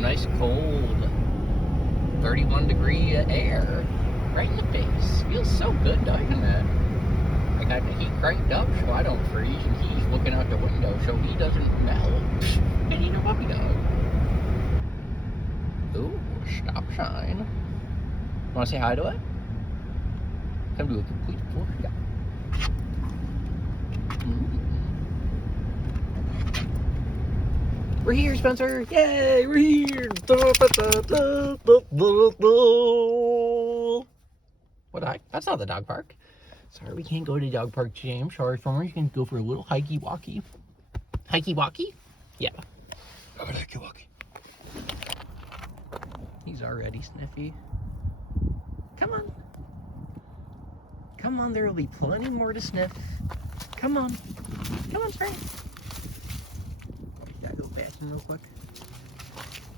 some nice cold 31 degree air right in the face. Feels so good, doesn't it? I got the heat cranked up so I don't freeze, and he's looking out the window so he doesn't melt. And he's a puppy dog. Ooh, stop sign. Want to say hi to it? Come do a complete full stop. We're here, Spencer! Yay, we're here! What the heck? That's not the dog park. Sorry, we can't go to the dog park today. I'm sorry, Farmer. You can go for a little hikey-walkie. Hikey-walkie? Yeah. Oh, hikey-walkie. He's already sniffy. Come on. Come on, there will be plenty more to sniff. Come on. Come on, Frank. Gotta go bathroom real quick.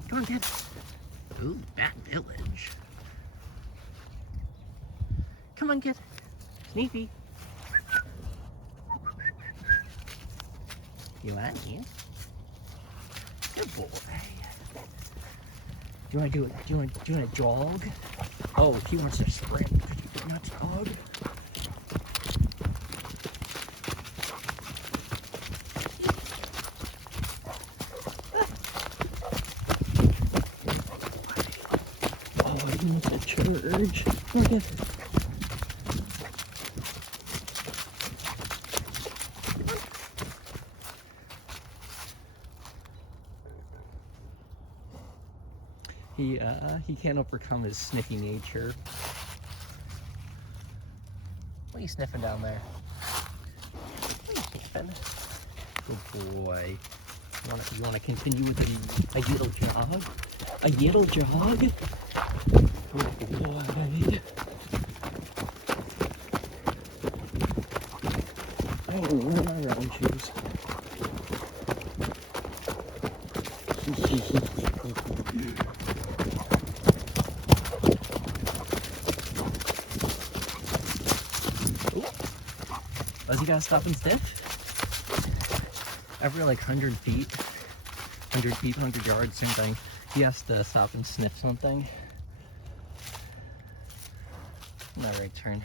Come on, kid. Ooh, Bat Village. Come on, kid. Sneaky. You want me? Good boy. Do you want to do it? Do you want to jog? Oh, he wants to sprint. Not jog. Oh, he wants to charge. Look at. He can't overcome his sniffy nature. What are you sniffing down there? What are you sniffing? Good boy. You wanna continue with a little jog? A little jog? Good boy. Oh, my running shoes. Does he gotta stop and sniff? Every like 100 feet, 100 yards, same thing. He has to stop and sniff something. Not right turn.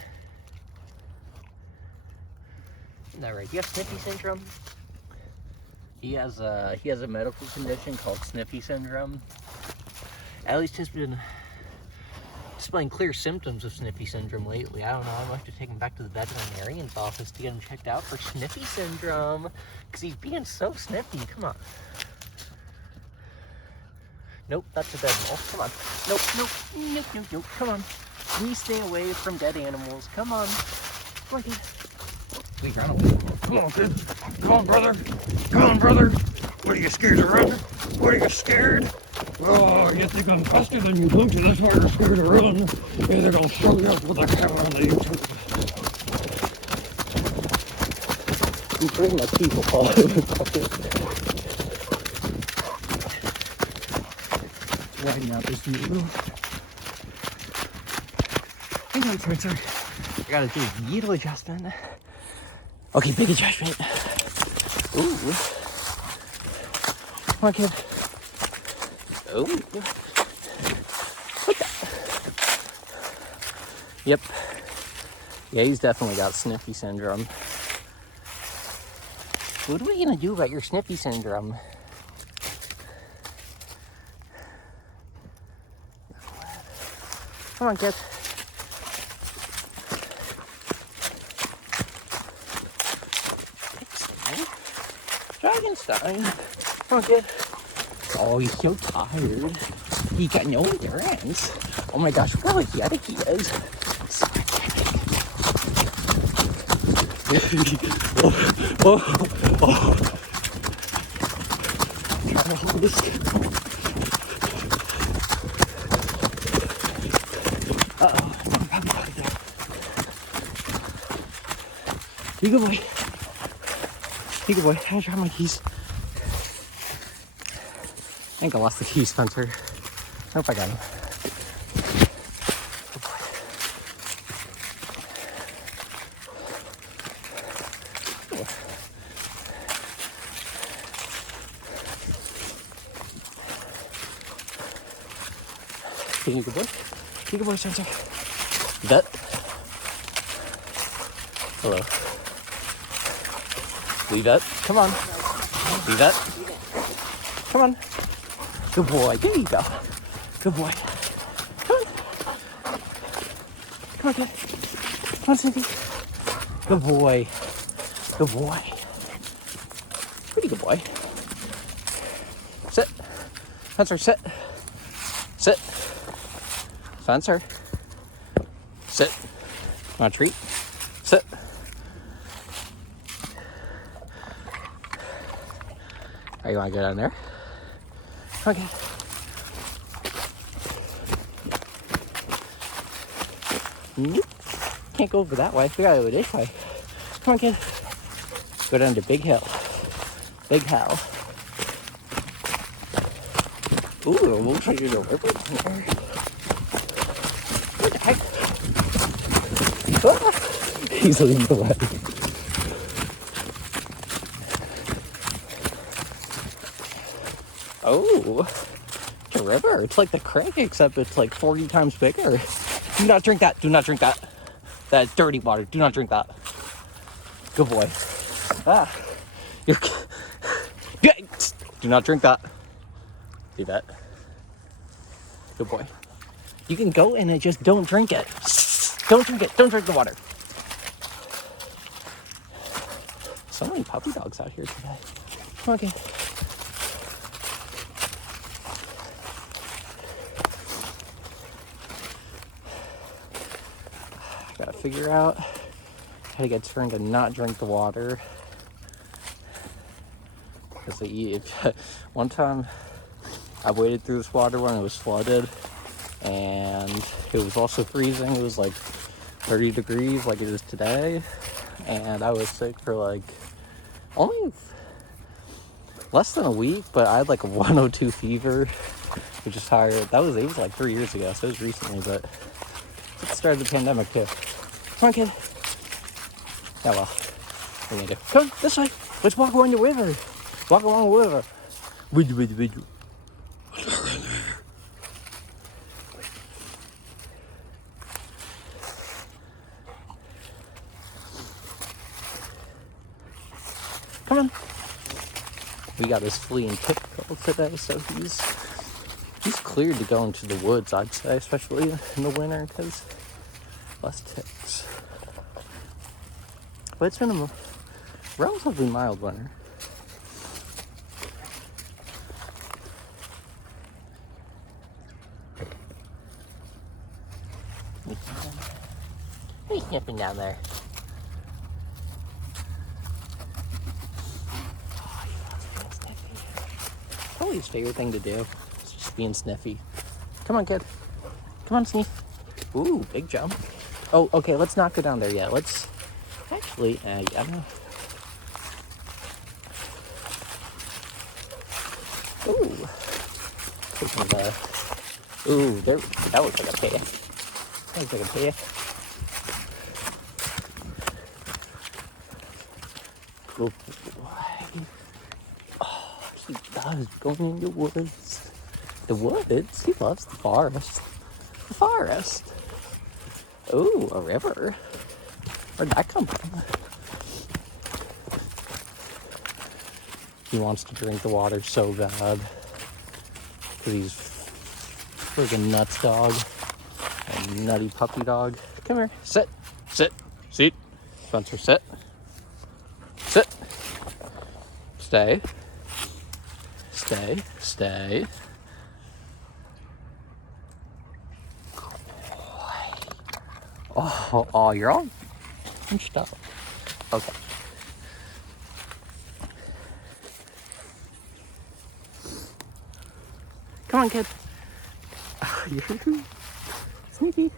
Not right. Do you have sniffy syndrome? He has a medical condition called sniffy syndrome. At least has been displaying clear symptoms of sniffy syndrome lately. I don't know. I'm going to have to take him back to the veterinarian's office to get him checked out for sniffy syndrome. Because he's being so sniffy. Come on. Nope, that's a dead mole. Come on. Nope. Come on. We stay away from dead animals. Come on. Come on, kid. We run away. Come on, kid. Come on, brother. Come on, brother. What, are you scared to run? What, are you scared? Oh, you think I'm faster than you think? That's why you're scared to run. You think I'll show you with a camera on the YouTube? You bring my people all over the pocket. Riding out this view. Hang on, Spencer. I gotta do a little adjustment. Okay, big adjustment. Ooh. Come on, kid. Oh. What the? Yep. Yeah, he's definitely got sniffy syndrome. What are we gonna do about your sniffy syndrome? Come on, kid. Dragonstein. Come on, kid. Oh, he's so tired. He got no endurance. Oh my gosh, look how pathetic he is. So pathetic. oh. I'm trying to hold this. Uh-oh. You good boy. You good boy. I'll drop my keys. I think I lost the keys, Spencer. I hope I got them. Good boy. Being a good boy. Being a good boy, Spencer. That. Hello. Leave that. Come on. Leave that. Come on. Good boy. There you go. Good boy. Come on. Come on, kid. Come on, Snippy. Good boy. Good boy. Pretty good boy. Sit. Spencer, sit. Sit. Spencer. Sit. Want a treat? Sit. Are you want to go down there? Okay. Nope. Can't go over that way. We gotta go this way. Come on, kid. Go down to Big Hill. Big Hill. Ooh, it looks like there's a river there. What the heck? Ah! He's leading the way. Oh, it's a river. It's like the creek, except it's like 40 times bigger. Do not drink that. Do not drink that. That is dirty water. Do not drink that. Good boy. Ah. Do not drink that. See that? Good boy. You can go in and just don't drink it. Don't drink it. Don't drink the water. So many puppy dogs out here today. Okay. I gotta figure out how to get Tern to not drink the water. Because one time I waded through this water when it was flooded, and it was also freezing. It was like 30 degrees like it is today, and I was sick for like only less than a week, but I had like a 102 fever, which is higher. It was like 3 years ago, so it was recently, but it started the pandemic too. Come on, kid. Yeah, well, what are you gonna do? Come on, this way. Let's walk along the river. Walk along the river. Come on. We got this fleeing pit bull today, so he's cleared to go into the woods, I'd say, especially in the winter, because less ticks. But it's been a relatively mild winter. What are you sniffing down there? Oh, he loves being sniffy. Probably his favorite thing to do is just being sniffy. Come on, kid. Come on, sniff. Ooh, big jump. Oh, okay, let's not go down there yet. Let's actually, yeah, I don't know. Ooh. Taking the, ooh, there, that looks like a pear. That looks like a pear. Good boy. Oh, he loves going in the woods. The woods? He loves the forest. The forest. Ooh, a river. Where'd that come from? He wants to drink the water so bad. Because he's friggin' nuts dog. A nutty puppy dog. Come here. Sit. Sit. Seat. Spencer, sit. Sit. Stay. Stay. Stay. Oh, you're all hunched up. Okay. Come on, kid. You're sneaky.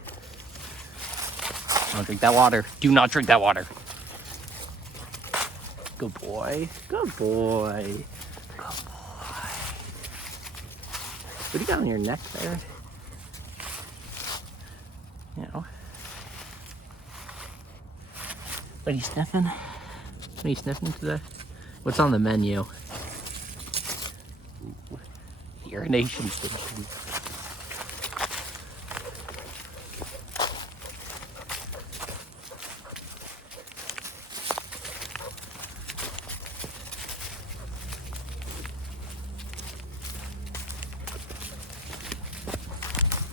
Don't drink that water. Do not drink that water. Good boy. Good boy. Good boy. What do you got on your neck there? You know. What are you sniffing? What are you sniffing today? What's on the menu? Ooh, the urination station.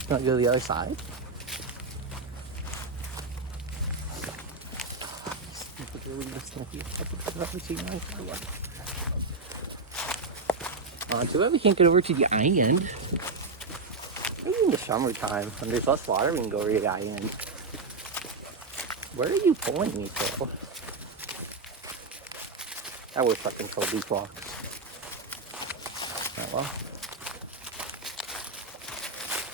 You want to go to the other side? Literally the sniffiest I've ever seen in my entire life. Too bad we can't get over to the eye end. Maybe in the summertime, when there's less water, we can go over to the eye end. Where are you pulling me to? I wish I controlled these walks. Oh well.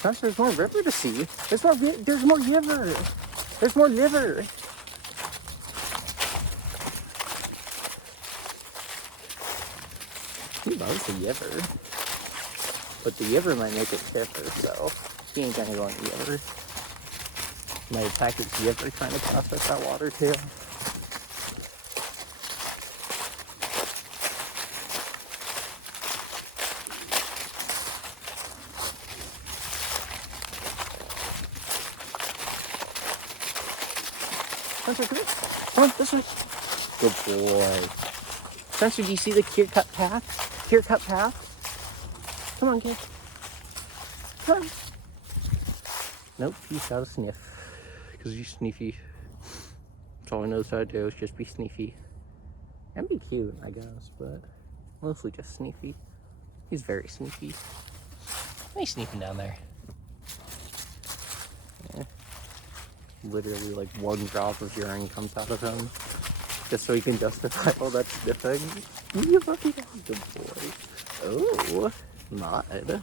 Gosh, there's more river to see. There's more river. There's more liver. He loves the Yiver. But the Yiver might make it stiffer, so he ain't gonna go in the Yiver. Might attack his Yiver trying to process that water too. Spencer, come here. Come on, this way. Good boy. Spencer, do you see the clear-cut path? Clear-cut path? Come on, kid. Come on. Nope, he's got a sniff. Because he's sniffy. That's all he knows how to do is just be sniffy. And be cute, I guess, but mostly just sniffy. He's very sneaky. He's sneaking down there. Yeah. Literally like one drop of urine comes out of him. Just so he can justify all that sniffing. You fucking good boy. Oh, mud.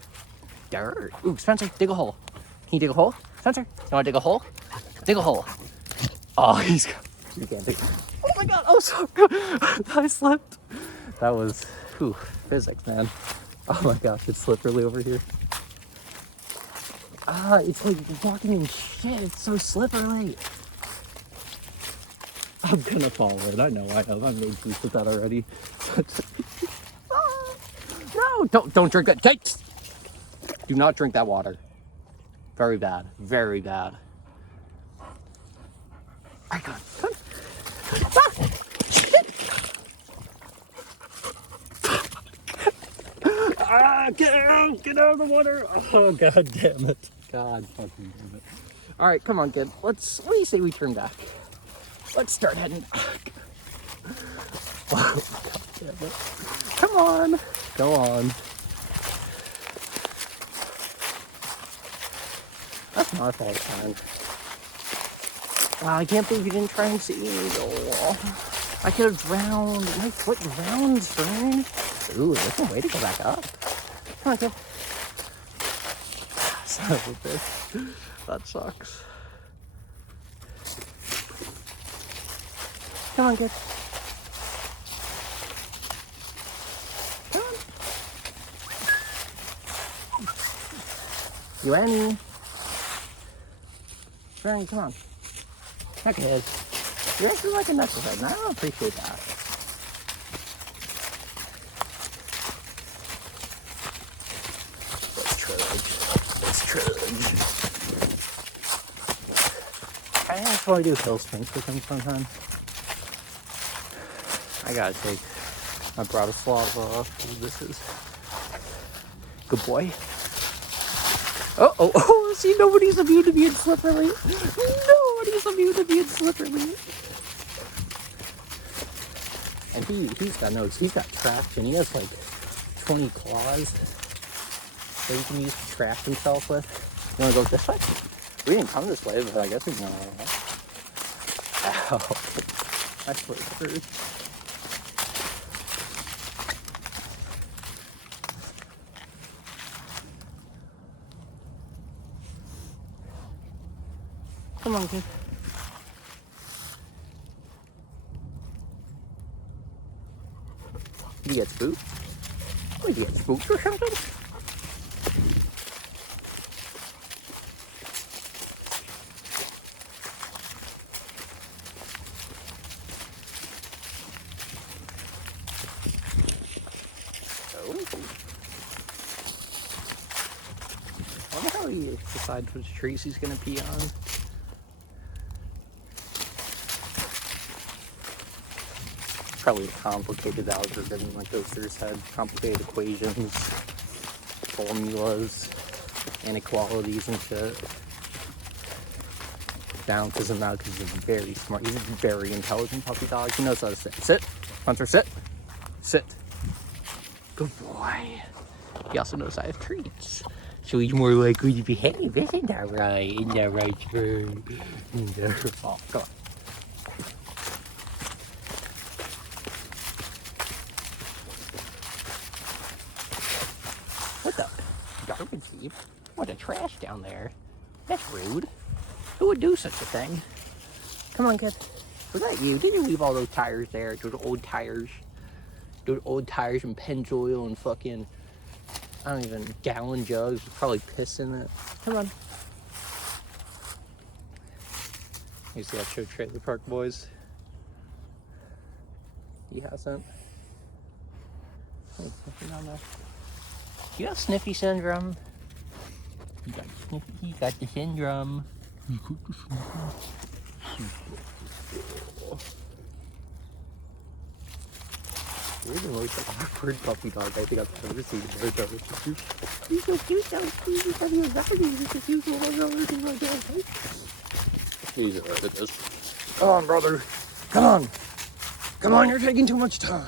Dirt. Ooh, Spencer, dig a hole. Can you dig a hole? Spencer, you wanna dig a hole? Dig a hole. Oh, you can't dig. Oh my god, oh sorry. I slipped. That was, whew, physics, man. Oh my gosh, it's slippery over here. It's like walking in shit. It's so slippery. I'm gonna fall in. I know. I've made peace with that already. No, don't drink that. Do not drink that water. Very bad. Very bad. I got. Get out of the water. Oh, god damn it. God fucking damn it. Alright, come on, kid. What do you say we turn back? Let's start heading back. Oh, god damn it. Come on. Go on. That's my fault, man. Wow, I can't believe you didn't try and see me. Oh, I could have drowned. My foot drowns, Fern. Ooh, there's no way to go back up. Come on, kid. Son of a bitch. That sucks. Come on, kid. Come on. You Annie. Fern, come on. Heck it is. You're acting like a knucklehead, and I don't appreciate that. Let's trudge. I just want to do hill sprints with him sometime. I gotta take my Bratislava off. This is good boy. Oh, see, nobody's immune to being slippery. Nobody's immune to being slippery. And he's got nose. He's got traction. He has like 20 claws that he can use to track himself with. You wanna go this way? We didn't come this way, but I guess we can go that way. Ow. My foot hurts. Come on, kid. Did you get spooked? Did you get spooked or something? Oh. I wonder how he decides which trees he's gonna pee on. Probably a complicated algorithm, like those had complicated equations, formulas. inequalities and shit. Balances him out because he's very smart. He's a very intelligent puppy dog. He knows how to sit. Sit. Hunter, sit. Sit. Good boy. He also knows I have treats. So he's more likely to behave. Isn't that right? Isn't that right, Spring? Oh, come on. What the garbage heap? What a trash down there. That's rude. Who would do such a thing? Come on, kid. Was that you? Did you leave all those tires there? Those old tires? Those old tires and Pennzoil and fucking, I don't even, gallon jugs with probably piss in it. Come on. You see that show Trailer Park Boys? He hasn't. You got sniffy syndrome. You got sniffy. You got the syndrome. You got the syndrome. You're the most awkward puppy dog I think I've ever seen. He's so cute, so cute. He's so cute. He's alright at this. Come on, brother. Come on. Come on, you're taking too much time.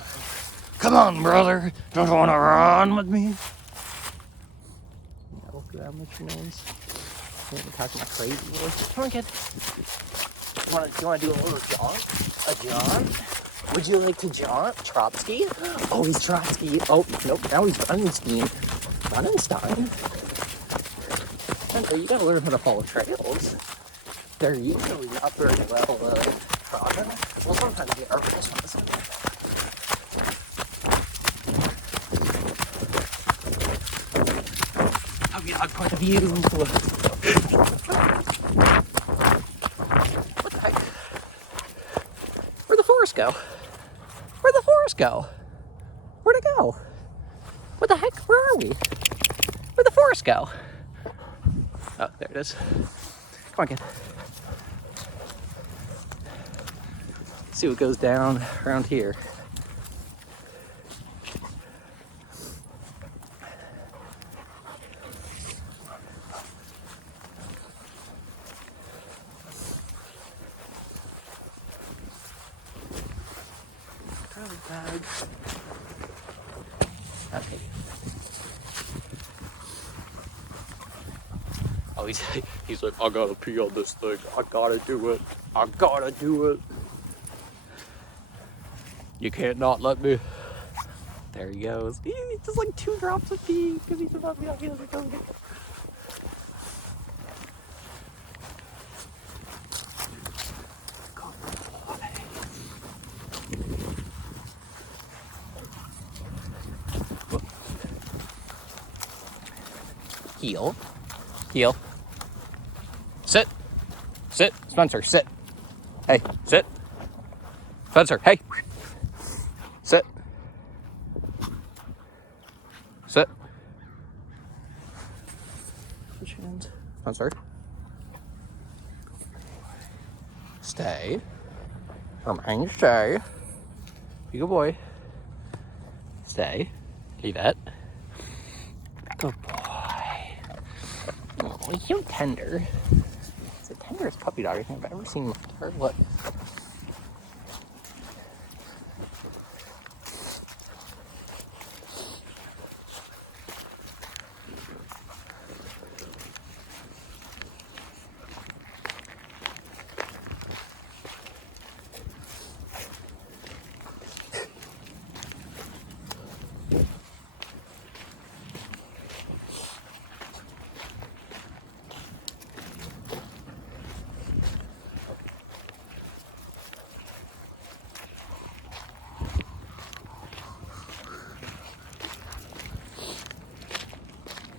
Come on, brother. Don't you want to run with me? No, look how much your name's. You're talking about crazy voice. Come on, kid. You want to do a little jaunt? A jaunt? Would you like to jaunt? Trotsky? Oh, he's Trotsky. Oh, nope. Now he's Runningstein. Runningstein? You gotta learn how to follow trails. They're usually not very well trodden. Well, sometimes they are, but this one isn't. Puppy dog point of view. What the heck? Where'd the forest go? Where'd the forest go? Where'd it go? What the heck? Where are we? Where'd the forest go? Oh, there it is. Come on, kid. See what goes down around here. Garbage bag. Okay. Oh, he's like, I gotta pee on this thing. I gotta do it. I gotta do it. You can't not let me. There he goes. He's just like 2 drops of pee because he's about to be out here. Heel. Heel. Sit. Sit. Spencer, sit. Hey, sit. Spencer, hey. Sit. Sit. Push hands. Spencer. Stay. Remain, stay. Be a good boy. Stay. Leave that. Good boy. Oh, he's so tender. It's the tenderest puppy dog I think I've ever seen before. Look.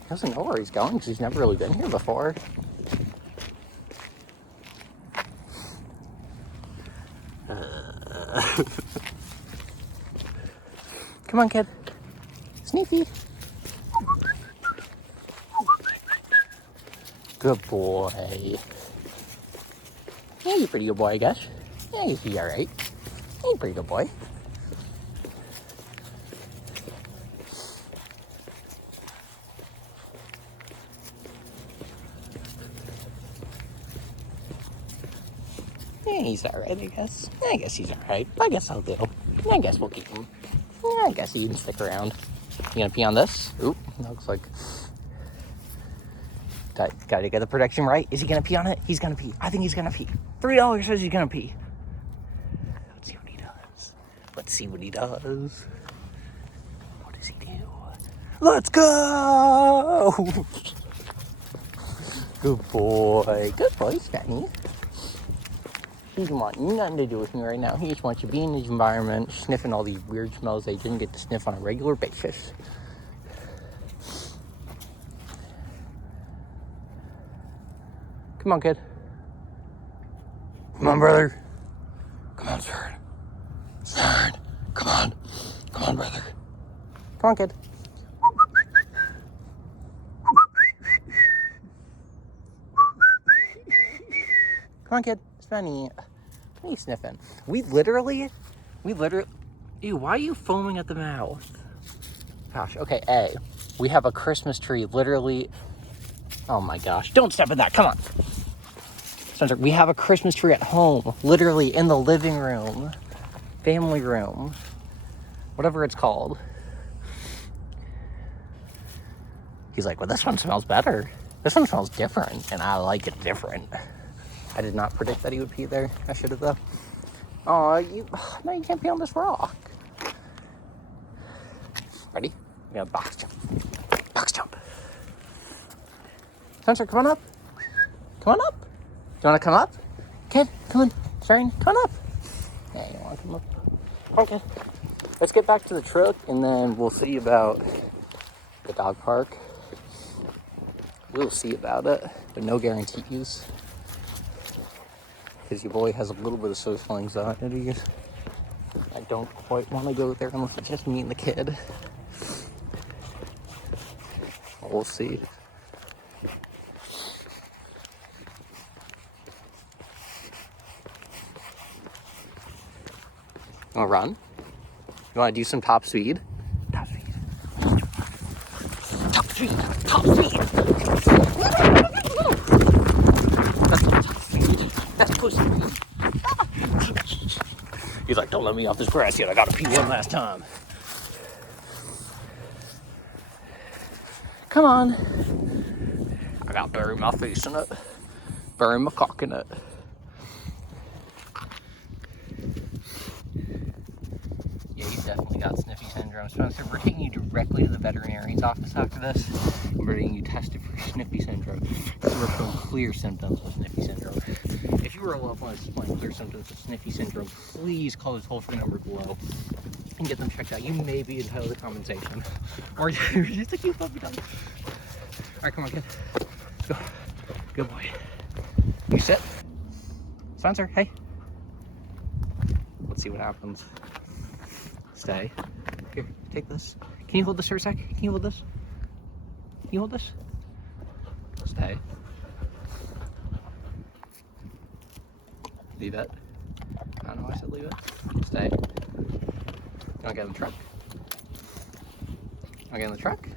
He doesn't know where he's going because he's never really been here before. Come on, kid. Sneaky. Good boy. Yeah, you're a pretty good boy, I guess. Yeah, you'll be alright. You're a pretty good boy. he's alright, I guess. I guess he's alright. I guess I'll do. I guess we'll keep him. I guess he can stick around. You gonna pee on this? Oop, looks like... Gotta get the protection right. Is he gonna pee on it? He's gonna pee. I think he's gonna pee. $3 says he's gonna pee. Let's see what he does. Let's see what he does. What does he do? Let's go! Good boy. Good boy, Spenny. He doesn't want nothing to do with me right now. He just wants to be in his environment, sniffing all these weird smells they didn't get to sniff on a regular basis. Come on, kid. Come on, brother. Come on, Third. Third. Come on. Come on, brother. Come on, kid. Come on, kid. It's funny. What are you sniffing? We literally, ew, why are you foaming at the mouth? Gosh, okay, A, we have a Christmas tree literally, oh my gosh, don't step in that, come on. Spencer, we have a Christmas tree at home, literally in the living room, family room, whatever it's called. He's like, well, this one smells better. This one smells different, and I like it different. I did not predict that he would pee there. I should have, though. Oh, no, you can't pee on this rock. Ready? We got box jump. Box jump. Spencer, come on up. Come on up. Do you want to come up? Kid, come on. Sharon, come on up. Yeah, you want to come up? Okay. Let's get back to the truck, and then we'll see about the dog park. We'll see about it, but no guarantees. Because your boy has a little bit of social anxiety. I don't quite want to go there unless it's just me and the kid. We'll see. You want to run? You want to do some top speed? Top speed. Top speed. Top speed. That's not top speed. That's pussy. He's like, don't let me off this grass yet. I gotta pee one last time. Come on. I gotta bury my face in it. Bury my cock in it. Yeah, you definitely got sniffy syndrome, Spencer. We're taking you directly to the veterinarian's office after this. We're getting you tested for sniffy syndrome. We're showing clear symptoms of sniffy syndrome. If you or a loved one is displaying clear symptoms of sniffy syndrome, please call the toll-free number below and get them checked out. You may be entitled to compensation. Or you're just a cute puppy dog. Alright, come on, kid. Go. Good boy. You sit. Spencer, hey. Let's see what happens. Stay. Here, take this. Can you hold this for a sec? Can you hold this? Can you hold this? Stay. Leave it. I don't know why I said leave it. Stay. You wanna get in the truck? You wanna get in the truck?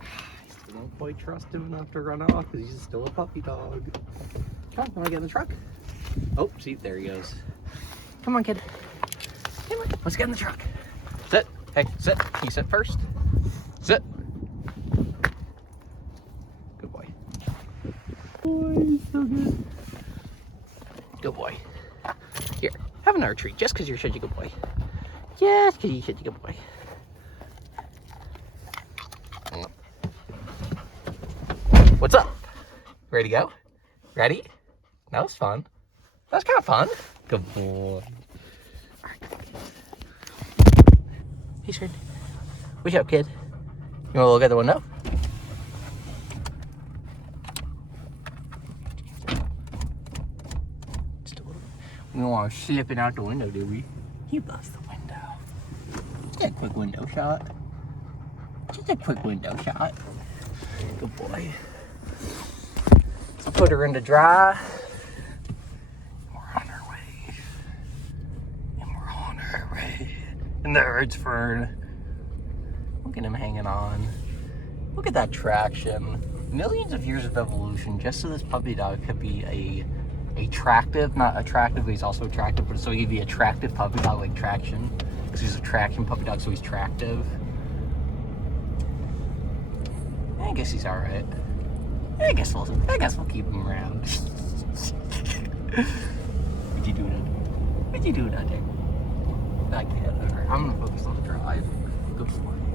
I still don't quite trust him enough to run off because he's still a puppy dog. Come on, you wanna get in the truck? Oh, see, there he goes. Come on, kid. Come on, let's get in the truck. Sit. Hey, sit. Can you sit first? Sit. Good boy. Boy, so good. Good boy. Here, have another treat just because you're such a good boy. Just because you're such a good boy. What's up? Ready to go? Ready? That was fun. That was kind of fun. Good boy. Hey, Sharon. What's up, kid? You want to look at the window? Just a little bit. We don't want to slip it out the window, do we? You bust the window. Just a quick window shot. Just a quick window shot. Good boy. I'll put her into dry. And there it's Fern. Look at him hanging on. Look at that traction. millions of years of evolution just so this puppy dog could be a attractive, not attractive, but he's also attractive, but so he'd be attractive puppy dog, like traction, because he's a traction puppy dog, so he's attractive. I guess he's all right. I guess we'll keep him around. What you doing? What you doing out there? I can't. I'm gonna focus on the drive. Go for it.